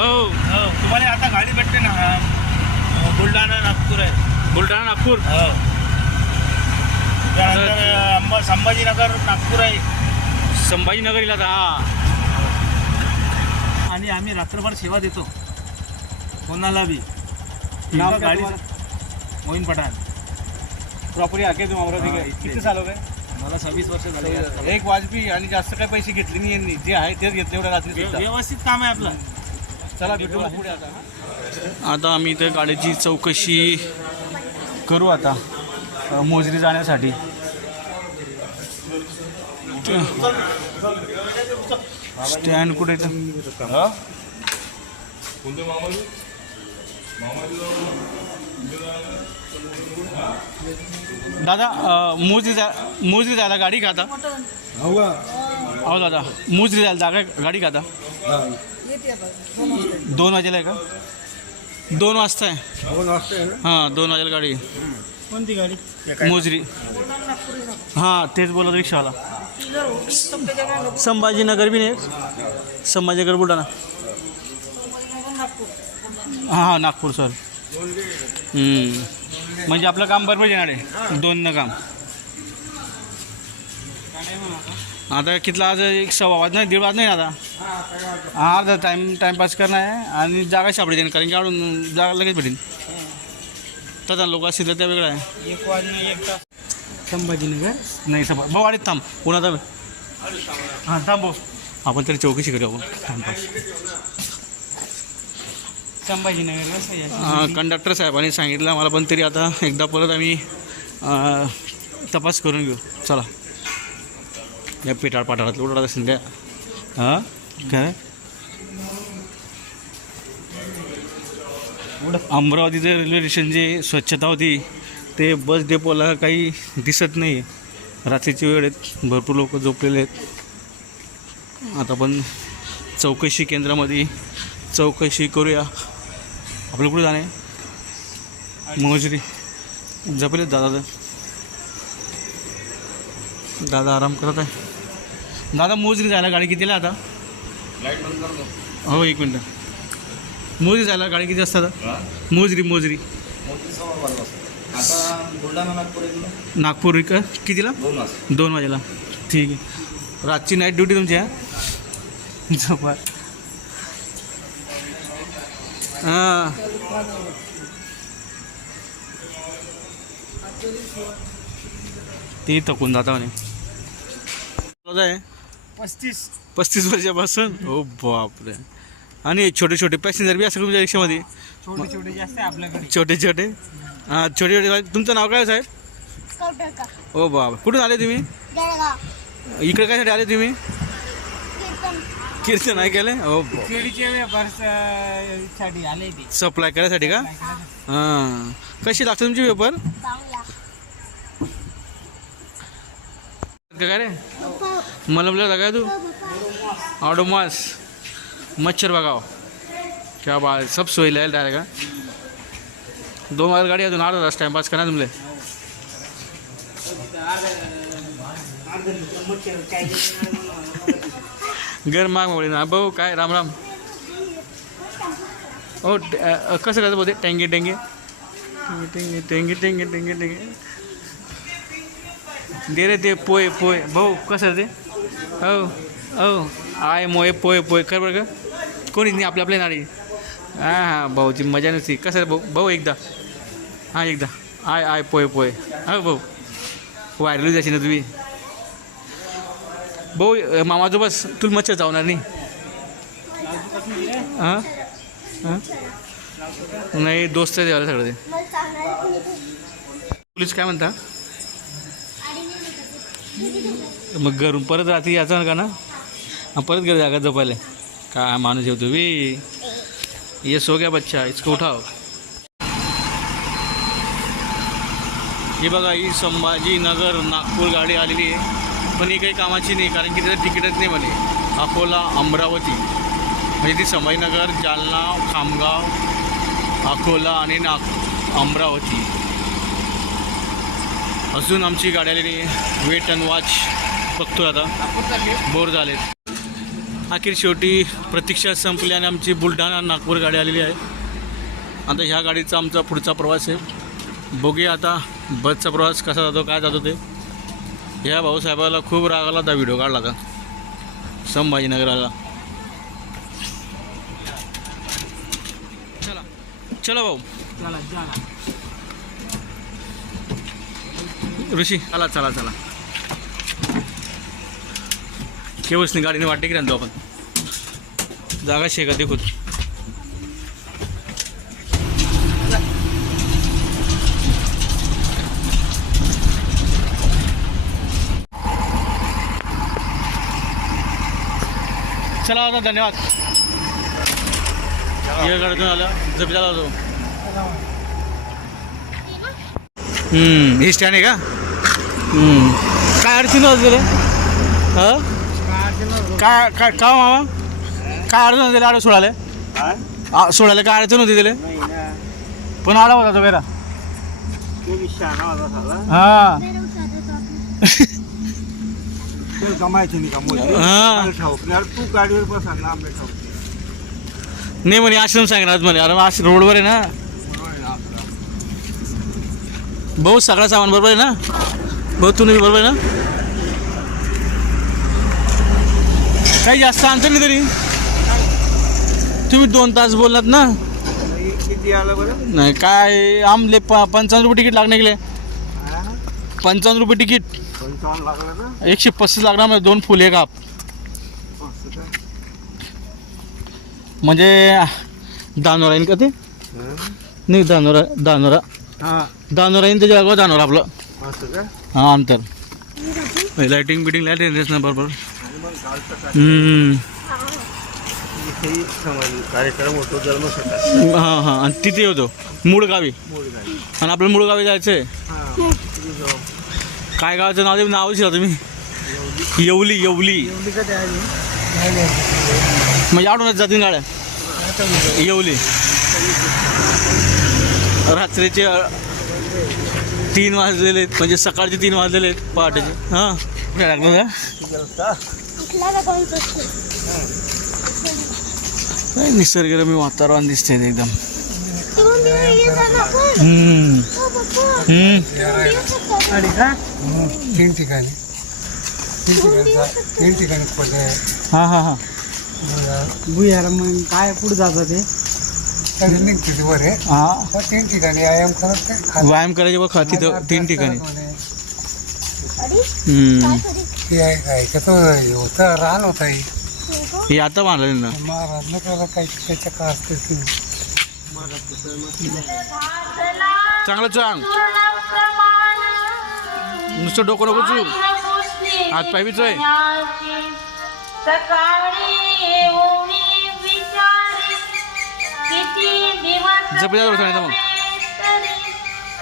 हो. तुम्हाला आता गाडी भेटते ना. बुलढाणा नागपूर आहे. बुलढाणा नागपूर. हो. त्यानंतर संभाजीनगर नागपूर आहे. संभाजीनगरीला हा. आणि आम्ही रात्रभर सेवा देतो कोणाला बी. नाव काय गाडी तुम्हाला? मोहीन पठाण. प्रॉपर्टी आके तुम्ही हा, अमरावती इथले. किती चालू काय? मला 26 वर्ष झाले. एक वाजबी आणि जास्त काही पैसे घेतले नाही यांनी. जे आहे तेच घेतले एवढ्या रात्री. व्यवस्थित काम आहे आपलं. चला भेटू पुढे आता आम्ही इथे गाडीची चौकशी करू आता मोजरी जाण्यासाठी. स्टँड कुठे दादा? मोजरी जायला गाडी का आता? हो दादा, मोजरी जायला जागा गाडी का आता? 2 वाजेला आहे का? 2 वाजता आहे. हां 2 वाजेला गाडी. कोणती गाडी? मोजरी. हां तेच बोलत रिक्षावाला. संभाजीनगर बी नाही. संभाजीनगर बुलढाणा. हां नागपूर सर. म्हणजे आपलं काम बरोबर येणार आहे. 2 काम. आता कितला आज 1:15 वाज नाही 1:30 वाज नाही आता. अर्धा टाईमपास करणं आहे आणि जागा सापडेल कारण की आडून जागा लगेच भेटेल. तर लोक असतील तर त्या वेगळं आहे. 1 वाजून 1 तास. संभाजीनगर नाही भाऊ गाडीत थांब. पुन्हा थांब. हां थांब भाऊ. आपण तरी चौकशी करू आपण टाईमपास. संभाजीनगर कंडक्टर साहेबांनी सांगितलं मला पण तरी आता एकदा परत आम्ही तपास करून घेऊ. चला या पेटाळ पाठारात उडत असेल त्या. हां काय अमरावतीचं रेल्वे स्टेशन जे स्वच्छता होती ते बस डेपोला काही दिसत नाही. रात्रीची वेळ आहेत, भरपूर लोक झोपलेले आहेत. आता आपण चौकशी केंद्रामध्ये चौकशी करूया. आपलं कुठे जाणे? मोजरी. झोपलेत दादा. दादा आराम करत आहे. दादा मोजरी जायला गाडी कितीला आता? हो 1 मिनटं. मोजरी जायला गाडी किती असतात? मोजरी नागपूर का कितीला? 2 वाजेला. ठीक आहे. रातची नाईट ड्युटी तुमची आहे? झोपा. हां ते थकून जाता म्हणे. आहे 35 वर्षापासून. हो बापरे. आणि छोटे छोटे पॅसेंजर बी असं तुमच्या रिक्षामध्ये? छोटे जास्त आहे आपल्याकडे. छोटे हां छोटे. तुमचं नाव काय साहेब? हो बाबा. कुठून आले तुम्ही? इकडे कशासाठी आले तुम्ही? कीर्तन ऐकायला? हो साठी आले ते सप्लाय करायसाठी का? हां कशी लागते तुमची पेपर? काय रे मलमला काय तू? ऑडोमास मच्छर बघाव क्या बा सब सोयी लाईल डायरेक्ट का? 2 वाजता गाडी अजून अर्धा तास टाईमपास करा तुमले. घर माग मोडी ना भाऊ. काय राम राम. हो कसं करायचं बोलते? टेंगे टेंगे टेंगे टेंगे टेंगे टेंगे टेंगे दे रे ते पोय भाऊ कसं ते? हो हो आय मोये पोय कर बरं का. कोणीच नाही आपल्या नाडी. हां भाऊची मजा नसती. कसं भाऊ एकदा. हां एकदा आय पोय हो भाऊ. व्हायरल जायची ना तुम्ही भाऊ. मामाजो बस तुला मच्छर जावणार नाही. हां नाही दोस्त आहे देवाला सगळं ते. पोलीस काय म्हणता? मग घरून परत रात्री यायचं का ना? परत घरी जागा झोपायला. काय माणूस येऊ तुम्ही. ये सो गया बच्चा इसको उठाओ. हे बघा ही संभाजीनगर नागपूर गाडी आलेली आहे. पण ही काही कामाची नाही कारण की त्याचं तिकीटच नाही म्हणे. अकोला अमरावती म्हणजे ती संभाजीनगर जालना खामगाव अकोला आणि अमरावती. अजून आमची गाडी आलेली वेट अँड वॉच बघतोय आता. बोर झालेत. अखेर शेवटी प्रतीक्षा संपली आणि आमची बुलढाणा नागपूर गाडी आलेली आहे. आता ह्या गाडीचा आमचा पुढचा प्रवास आहे. बघूया आता बसचा प्रवास कसा जातो, काय जातो ते. ह्या भाऊसाहेबाला खूप राग आला होता, व्हिडिओ काढला होता संभाजीनगराला. चला चला भाऊ, ऋषी चला चला चला. केवसनी गाडीने वाटते की राहतो आपण, जागा शेका देखून. चला आता धन्यवाद. ये गाडीतून आला जप झाला तो. ही स्टँड आहे का? काय अडचण होत हां काय काय का मामा काय अडचण होती आडं सोडाले सोडायला काय अडचण होती त्याला? पण आला होता तो बेरा. हां तू गाडीवर बसा ना, आंबे खाऊ. नाही म्हणे आश्रम सांगणार म्हणे. अरे आश्रम रोडवर आहे ना भाऊ, सगळं सामान बरोबर आहे ना भाऊ? तुम्ही बरोबर आहे ना? काही जास्त अंतर नाही तरी. तुम्ही 2 तास बोललात ना. किती आलं बरं? नाही काय आमले 55 रुपये तिकीट लागणे गेले. 55 रुपये तिकीट, 55 लागलं ना. 135 लागणार म्हणजे 2 फुल एक हाफ. म्हणजे दानोरा येईन का ते? नाही दानोरा दानोरा दानोरा येईन त्याच्या अगोदर दानोरा आपलं. हां अंतर लाईटिंग बिटिंग लाईट येतेच ना बरोबर. कार्यक्रम होतो जन्मशताब्दी. हां हां आणि तिथे होतो मूळ गावी. आणि आपलं मूळ गावी जायचं आहे. काय गावाचं नाव नाव शिरा तुम्ही? येवली. येवली म्हणजे आडूनच जातील गाड्या. येवली रात्रीचे 3 वाजलेले आहेत, म्हणजे सकाळचे 3 वाजलेले आहेत पहाटेचे. हां कुठे लागलं का? काय निसर्गरम्य वातावरण दिसतंय ते एकदम. तीन ठिकाणी पडले. हां हां हां भुयार मग काय पुढे जातं ते निघते वर आहे. हां 3 ठिकाणी व्यायाम करत व्यायाम करायचे बघ तिथं 3 ठिकाणी. काय कसं होतं, रान होता. हे आता बांधलं ना महाराज त्याला काही त्याच्या का असते. चांगलं चांग नुसतं डोकं नको चू हात पाय बिचोय. जपल्या जाऊ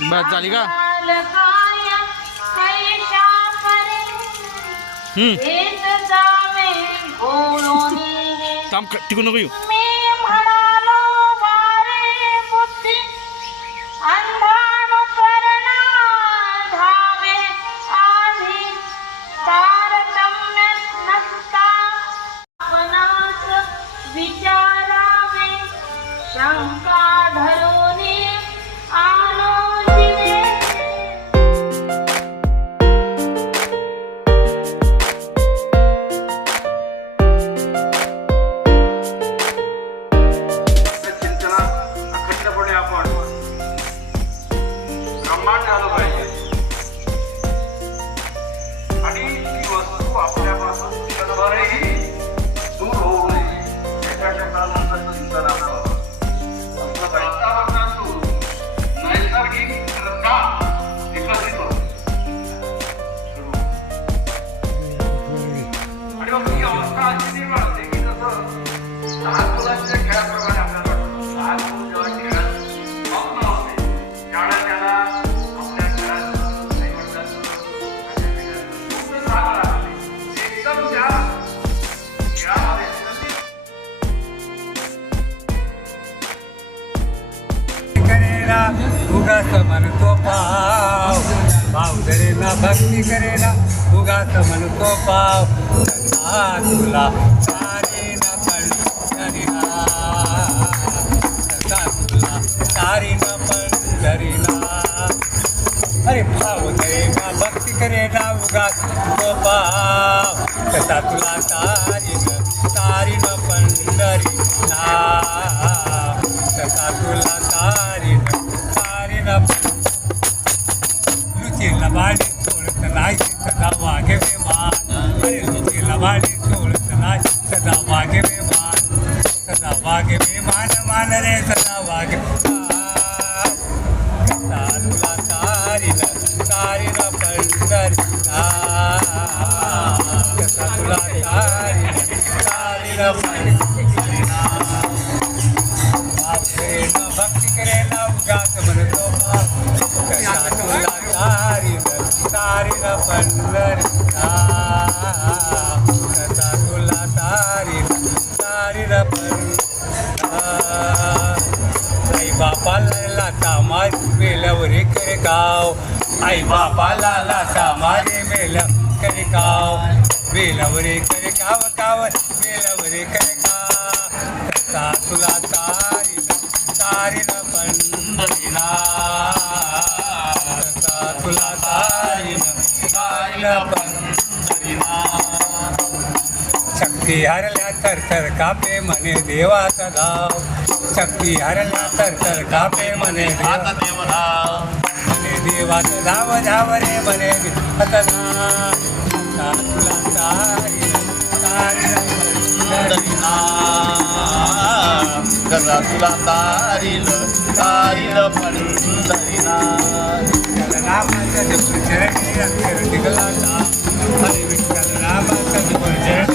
मग बस झाली का? काम टिकू नको येऊ. उगाच म्हणतो पाव भाव धरेला भक्ती करेला. उगाच म्हणतो पाव तुला गोपाव कसा तुला तारीन पंढरी कसा तुला तारीन रुचीला बाडी सोडत नाही सदा वागे बेमान अरे रुचीला बाडी सोडत नाही सदा वागे बेमान सदा वागे बेमान मान रे सदा वागे कसा तुला तारीन पंढरी कसा तुला तारीन पंढरी भक्ती करे ना उगाच म्हणतो कसा तुला तारीन पंढरी कसा तुला तारीन पंढरी आई बापाला लाथा मारी मेल्यावर करे गाव आई बापाला लाथा मारी मेल्या करे गाव वेलावर करे काव वेलावर करे का कसा तुला तारीन पंढरीला कसा तुला तारीन पंढरीला शक्ती हरल्या थरथर कापे म्हणे देवाचा धाव शक्ती हरल्या थरथर कापे म्हणे देवाचा धाव रे म्हणे आता तुला तारीन कसा तुला तारील पंढरीना नामाच्या चरणी अक्षर टिकला हरे विठ्ठल नामाच्या चरणी